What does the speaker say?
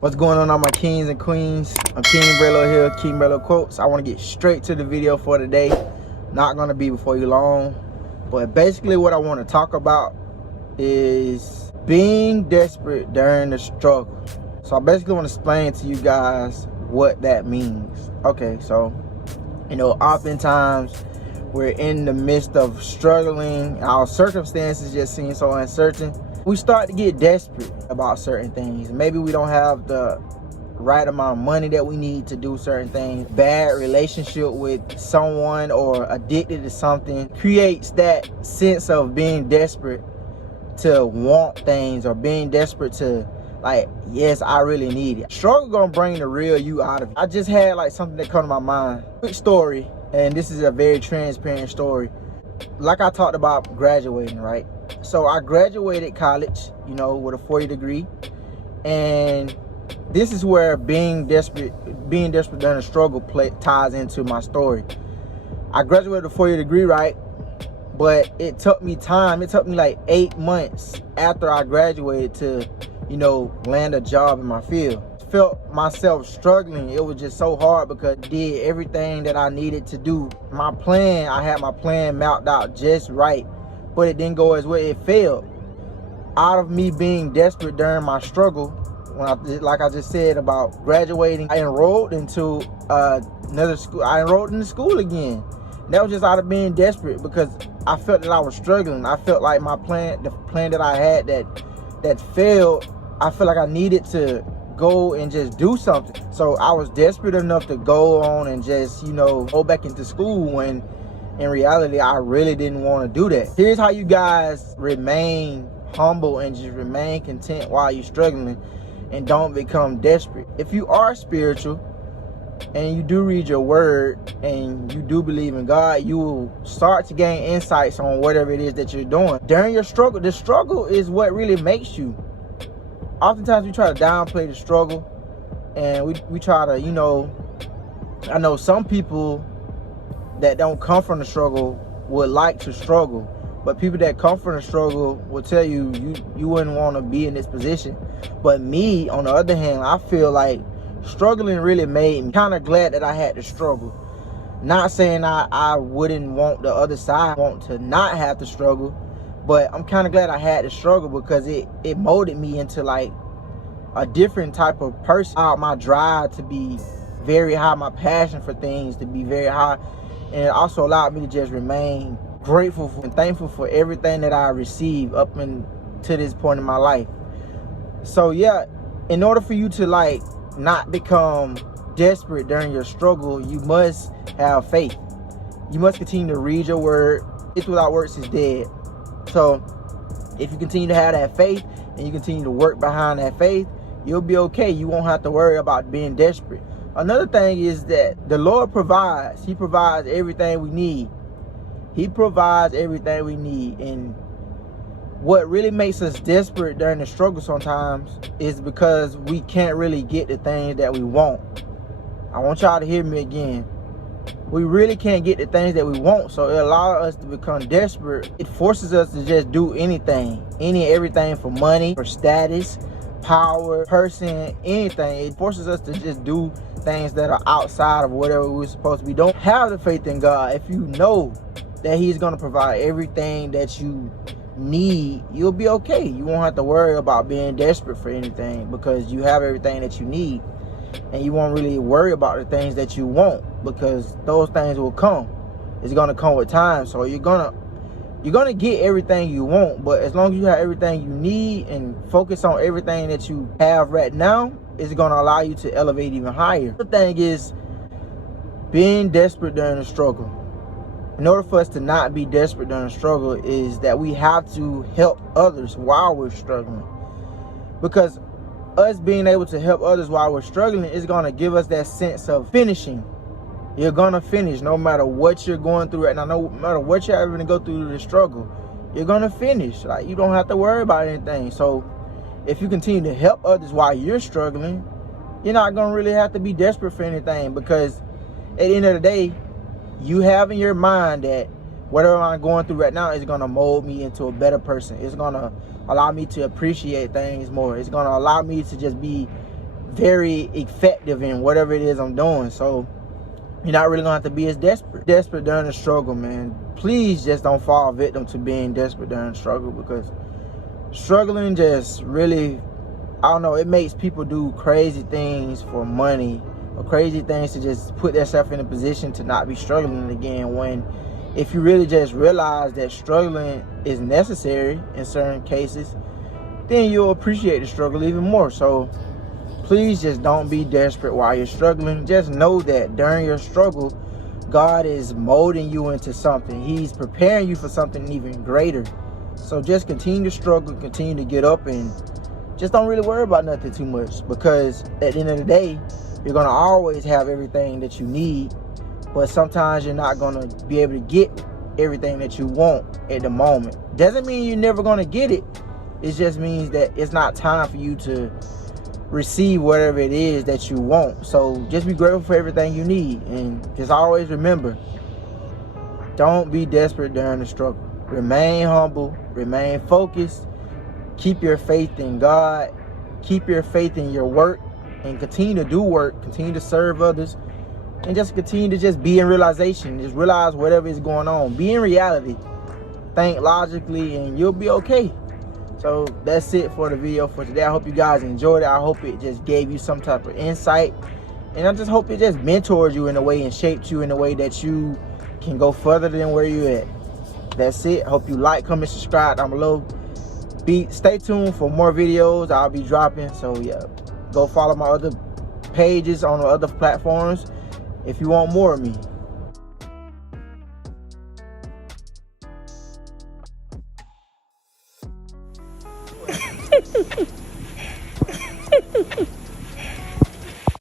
What's going on, all my kings and queens? I'm Kingbrayloquotes here, Kingbrayloquotes. I want to get straight to the video for today. Not going to be before you long, but basically what I want to talk about is being desperate during the struggle. So I basically want to explain to you guys what that means. Okay, so, oftentimes we're in the midst of struggling. Our circumstances just seem so uncertain. We start to get desperate about certain things. Maybe we don't have the right amount of money that we need to do certain things. Bad relationship with someone or addicted to something creates that sense of being desperate to want things, or being desperate to, like, yes, I really need it. Struggle gonna bring the real you out of it. I just had something that come to my mind. Quick story, and this is a very transparent story. Like I talked about graduating, right? So I graduated college, with a 4-year degree. And this is where being desperate during the struggle ties into my story. I graduated with a 4-year degree, right? But it took me time. It took me like 8 months after I graduated to, land a job in my field. Felt myself struggling. It was just so hard because I did everything that I needed to do. I had my plan mapped out just right, but it didn't go as well. It failed. Out of me being desperate during my struggle, like I just said about graduating, I enrolled into another school. I enrolled into school again. And that was just out of being desperate because I felt that I was struggling. I felt like the plan that I had that failed, I felt like I needed to go and just do something. So I was desperate enough to go on and just, go back into school, when in reality, I really didn't want to do that. Here's how you guys remain humble and just remain content while you're struggling and don't become desperate. If you are spiritual and you do read your word and you do believe in God, you will start to gain insights on whatever it is that you're doing. During your struggle, the struggle is what really makes you. Oftentimes we try to downplay the struggle, and we try to, I know some people that don't come from the struggle would like to struggle, but people that come from the struggle will tell you wouldn't want to be in this position. But me, on the other hand, I feel like struggling really made me kind of glad that I had to struggle. Not saying I wouldn't want the other side, want to not have to struggle, but I'm kind of glad I had to struggle because it molded me into like a different type of person. My drive to be very high, my passion for things to be very high, and it also allowed me to just remain grateful and thankful for everything that I received up to this point in my life. So yeah, in order for you to not become desperate during your struggle, you must have faith. You must continue to read your word. Faith without works is dead. So if you continue to have that faith and you continue to work behind that faith, you'll be okay. You won't have to worry about being desperate. Another thing is that the Lord provides. He provides everything we need. He provides everything we need. And what really makes us desperate during the struggle sometimes is because we can't really get the things that we want. I want y'all to hear me again. We really can't get the things that we want, so it allows us to become desperate. It forces us to just do anything, everything, for money, for status, power, person, anything. It forces us to just do things that are outside of whatever we're supposed to be doing. Have the faith in God. If you know that He's going to provide everything that you need, you'll be okay. You won't have to worry about being desperate for anything because you have everything that you need. And you won't really worry about the things that you want because those things will come. It's gonna come with time. So you're gonna get everything you want, but as long as you have everything you need and focus on everything that you have right now, it's gonna allow you to elevate even higher. The thing is being desperate during the struggle. In order for us to not be desperate during the struggle is that we have to help others while we're struggling. Because us being able to help others while we're struggling is going to give us that sense of finishing. You're going to finish no matter what you're going through right now, no matter what you're having to go through the struggle. You're going to finish. You don't have to worry about anything. So if you continue to help others while you're struggling, you're not going to really have to be desperate for anything, because at the end of the day, you have in your mind that whatever I'm going through right now is going to mold me into a better person. It's going to allow me to appreciate things more. It's going to allow me to just be very effective in whatever it is I'm doing. So you're not really gonna have to be as desperate during the struggle, man. Please just don't fall victim to being desperate during the struggle, because struggling just really, I don't know, it makes people do crazy things for money, or crazy things to just put themselves in a position to not be struggling again, when if you really just realize that struggling is necessary in certain cases, then you'll appreciate the struggle even more. So please just don't be desperate while you're struggling. Just know that during your struggle, God is molding you into something. He's preparing you for something even greater. So just continue to struggle, continue to get up, and just don't really worry about nothing too much, because at the end of the day, you're going to always have everything that you need, but sometimes you're not going to be able to get everything that you want at the moment. Doesn't mean you're never going to get it. It just means that it's not time for you to receive whatever it is that you want. So just be grateful for everything you need, and just always remember, don't be desperate during the struggle. Remain humble, remain focused, keep your faith in God, keep your faith in your work, and continue to do work, continue to serve others, and just continue to just be in realization. Just realize whatever is going on. Be in reality. Think logically, and you'll be okay. So that's it for the video for today. I hope you guys enjoyed it. I hope it just gave you some type of insight, and I just hope it just mentored you in a way and shaped you in a way that you can go further than where you're at. That's it. Hope you like, comment, subscribe down below. Stay tuned for more videos I'll be dropping. So yeah, go follow my other pages on the other platforms if you want more of me.